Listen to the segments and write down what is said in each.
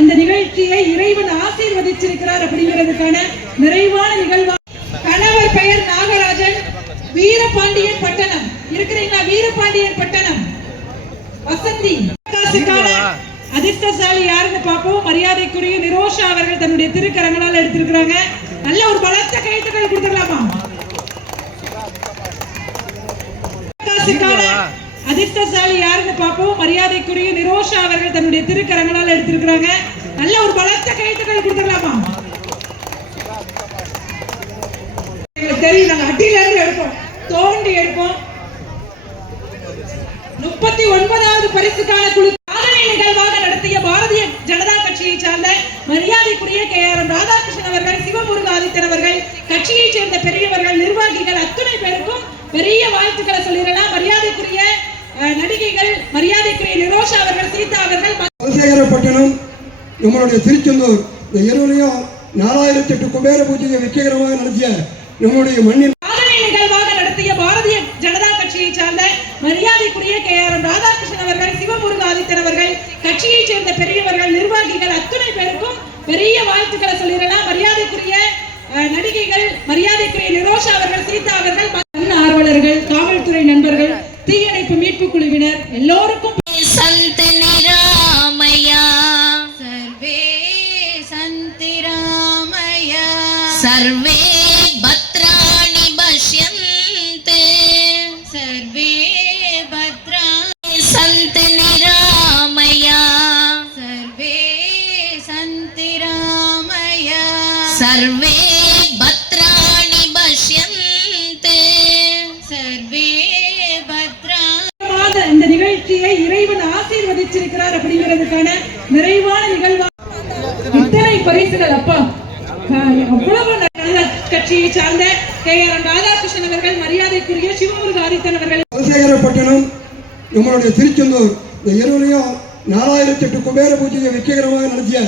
இந்த நிகழ்ச்சியை இறைவன் ஆசீர்வதிச்சிருக்கிறார் அப்படிங்கிறதுக்கான நிறைவான நிகழ்வா. கணவர் பெயர் நாகராஜன், வீரபாண்டியன் பட்டணம். இருக்கிறீங்களா? வீரபாண்டியன் பட்டணம். வசந்தி. அதிர்ஷ்டசாலி யாருன்னு பார்ப்போம். மரியாதைக்குரிய நிரோஷா அவர்கள் தன்னுடைய திருக்கரங்களால் எடுத்திருக்கிறாங்க. நல்ல ஒரு பலத்த கைத்தட்டல் கொடுத்துடலாமா? அதிர்ஷ்டசாலி யாருன்னு பார்ப்போம். மரியாதைக்குரிய நிரோஷா அவர்கள் தன்னுடைய திருக்கரங்களால் எடுத்திருக்கிறாங்க. நல்ல ஒரு பலத்த கைத்தட்டல் கொடுத்துடலாமா? தெரியும், நாங்க அட்டில இருந்து எடுப்போம், தோண்டி எடுப்போம். 39வது பரிசுக்கான குழு சாதனை நிகழ்வாக நடத்திய பாரதிய ஜனதா கட்சியை சார்ந்த மரியாதைக்குரிய KRM ராதாகிருஷ்ணன் அவர்கள், சிவமுருக ஆதித்தன் அவர்கள், கட்சியை சேர்ந்த பெரியவர்கள், நிர்வாகிகள் அத்துணை பேருக்கும் பெரிய வாழ்த்துக்களை சொல்லிடலாம். மரியாதைக்குரிய நடிகைகள், மரியாதைக்குரிய நிரோஷா அவர்கள், சீதா அவர்கள். பட்டணம் நம்மளுடைய திருச்செந்தூர் இந்த இரவுலையும் 4008 குபேர பூஜையை வெற்றிகரமாக நடத்திய நம்முடைய மண்ணின் சாதனை நிகழ்வாக நடத்திய பாரதிய ஜனதா கட்சியை சார்ந்த மரியாதைக்குரிய KRM ராதாகிருஷ்ணன் அவர்கள், சிவமுருக ஆதித்தன் அவர்கள், கட்சியை சேர்ந்த பெரியவர்கள், நிர்வாகிகள் அத்துணை பேருக்கும் பெரிய வாழ்த்துக்களை சொல்லிடலாம். மரியாதைக்குரிய நடிகைகள், மரியாதைக்குரிய நிரோஷா அவர்கள், சீதா அவர்கள், ஆர்வலர்கள், காவல்துறை நண்பர்கள், தீயணைப்பு மீட்பு குழுவினர் எல்லோருக்கும் संत निरामया सर्वे सन्ति रामया सर्वे भद्राणि पश्यन्ते सर्वे भद्राणि संत निरामया सर्वे सन्ति रामया सर्वे भद्राणि पश्यन्ते सर्वे இந்த நிகழ்ச்சியை இறைவன் ஆசீர்வதிச்சிருக்கிறார் அப்படிங்கிறதுக்கான நிறைவான நிகழ்வா. இத்தனை பரிசுகள் அப்பா. அவ்வளவு நல்ல கட்சியை சார்ந்த KRM ராதாகிருஷ்ணன் அவர்கள், மரியாதைக்குரிய சிவமுருக ஆதித்தன் அவர்கள். பட்டணம் நம்மளுடைய திருச்செந்தூர் இந்த இரவுலையும் 4008 குபேர பூஜையை வெற்றிகரமாக நடத்திய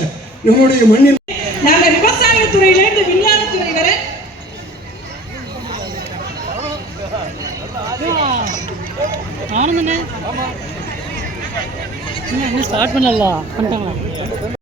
நம்முடைய மண்ணின் நாங்க விவசாய துறையிலிருந்து விஞ்ஞானத்துறை வரை ஸ்டார்ட் பண்ணல பண்ணிட்டாங்களா?